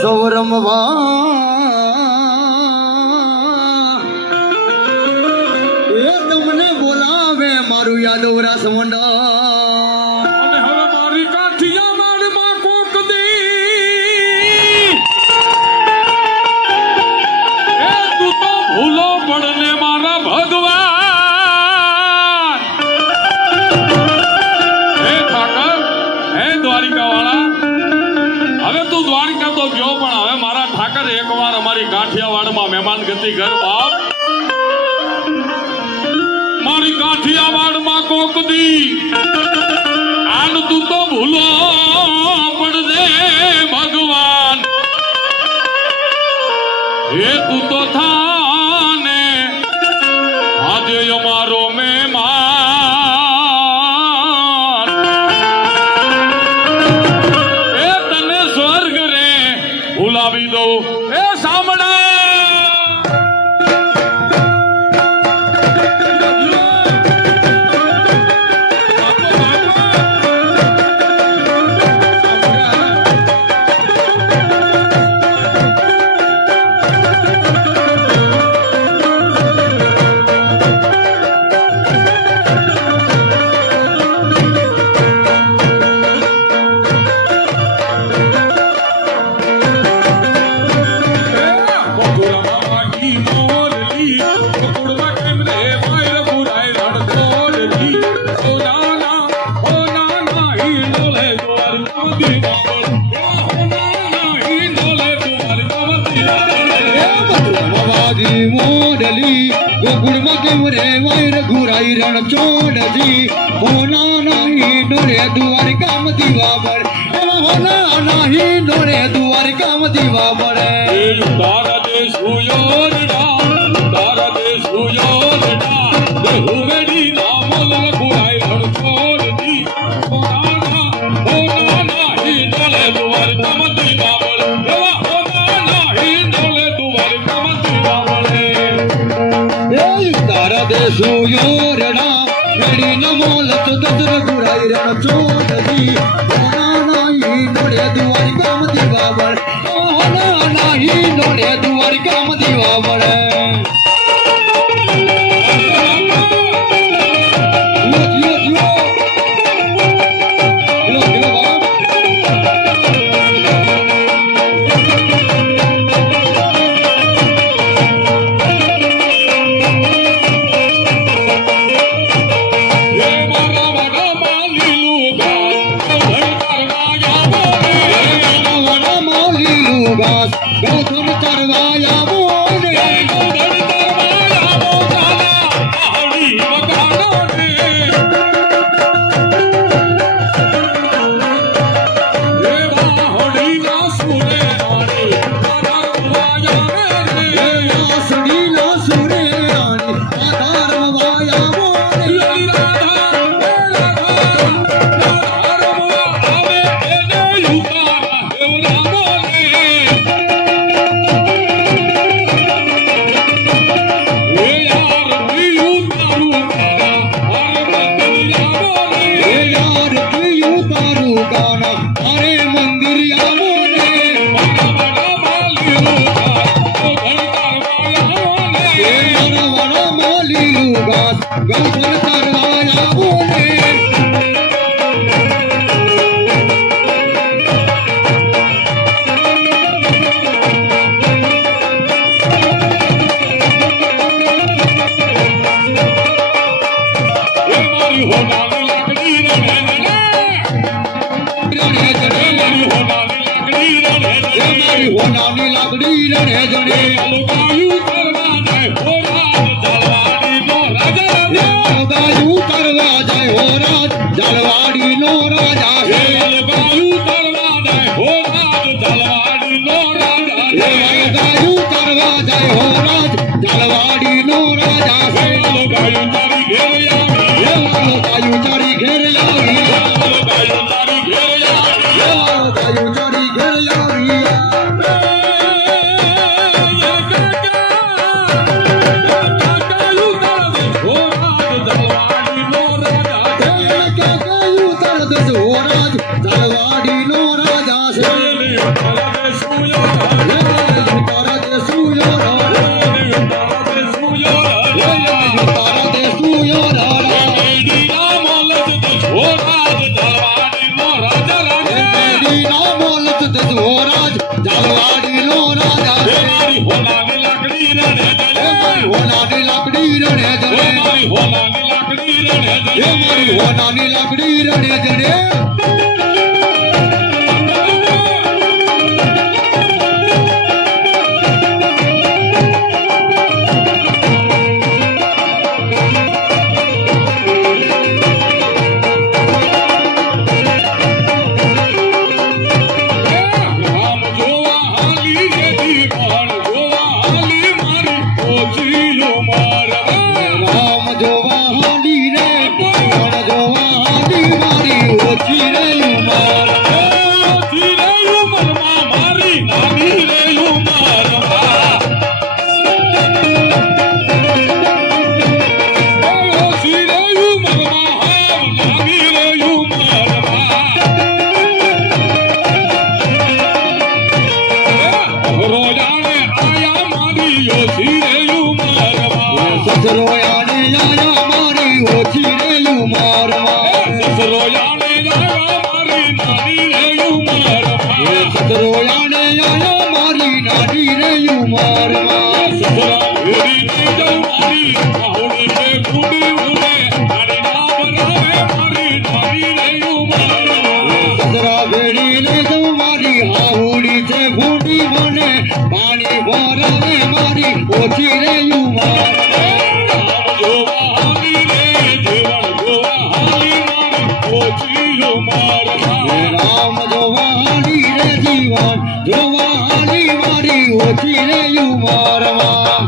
સૌ રમવા એ તમને બોલાવે મારું યાદવ રાસ મંડળ અને હવે મારી કાઠિયા માળમાં કોક દી એ તું તો ભૂલો પડને મારા ભગવાન હે ઠાકર હે દ્વારિકા વાળા હવે તું દ્વારિકા તો ગયો પણ હવે મારા ઠાકર એકવાર અમારી કાઠિયાવાડમાં મહેમાન ગતિ કર બાપ મારી કાઠિયાવાડમાં કોક દી આન તું તો ભૂલો પડજે ભગવાન એ તું તો થાને આજે અમારો મહેમાન એ તને સ્વર્ગ રે ભૂલાવી દઉં એ સાંભળા મોડલી ગોકુળમાં કેમ રે વાયર ઘુરાઈ રણ ચોડજી હોના નહીં ડોરે દ્વારિકામ દીવા મળે હોના નહીં ડોરે દ્વારિકામ દીવા મળે તારા દેશ હુયોરડા તારા દેશ હુયોરડા હુવેડી નામ લખુરાઈ રણ ચોડજી હોના નહીં ડોલે દ્વારિકામ દીવા મળે હોના નહીં ડોલે દ્વારિકામ દીવા મળે તારા દેશો યોરડા મેડી નમોલત દદર ઘુરાઈ રણ ચોડજી હોના નહીં ડોરે દ્વારિકામ દીવા મળે હોના નહીં ડોરે દ્વારિકામ દીવા મળે ગૌધન કરવાયા બોલે ગૌધન કરવાયા બોલા હળી વગાડો રે એ વાહડી ના સુરે રાણી આધારવાયા રે વાસડી ના સુરે રાણી આધારવાયા બોલે આધારવા આવે એને યુકારા હેવરા બોલે ગૌધન કરવાયા બોલે હોનાની લાકડી રણે જણે અલગાયું કરવા જાય અલગાયું કરવા જાય હો રાજ જલવાડી નો રાજા છે અલગાયું કરવા જાય હો રાજ જલવાડી નો રાજા અલગાયું કરવા જાય હો રાજ જલવાડી નો રાજા છે અલગાયું તારી ઘેર આવી અલગાયું તારી ઘેર આવી અલગાયું તારી ઘેર આવી અલગાયું તારી ઘેર આવી જલવાડી નો રાજા છે હોનાની લાકડી રડે એ જડે મારી હોનાની લાકડી રડે જડે રામ જોવા હાલી રે દીવાન જોવા હાલી મારી ઓછીયો મારવા રામ જોવા હાલી રે પણ જોવા હાલી મારી ઓછી રે ઉંમર ઓછી રે ઉંમરમાં મારી નાની રે ઉંમરમાં ઓછી રે ઉંમરમાં હાવ નાની રે ઉંમરમાં રોજાને આયા મારી ઓછી રે ઉંમરમાં સસરો આને આયા મારી ઓછી રે ઉંમરમાં સસરો જાણે આયા મારી નાની રે ઉંમરમાં સસરો આને આયા મારી નાની રે ઉંમરમાં સસરા ઘેરીને જાઉં મારી આહુડી ને ગુડી ઉડે નાની ના બનાવે મારી નાની રે ઉંમરમાં સસરા વેડીને જઉં મારી હાહુડી છે ભૂંડી મને પાણી ભરાવે મારી ઓછી રે ઉંમર રામ જોવા હાલી રે જીવન જોવા હાલી મારી ઓછી ઉંમરમાં રામ જોવા હાલી રે જીવન જોવા હાલી મારી ઓછી રે ઉંમરમાં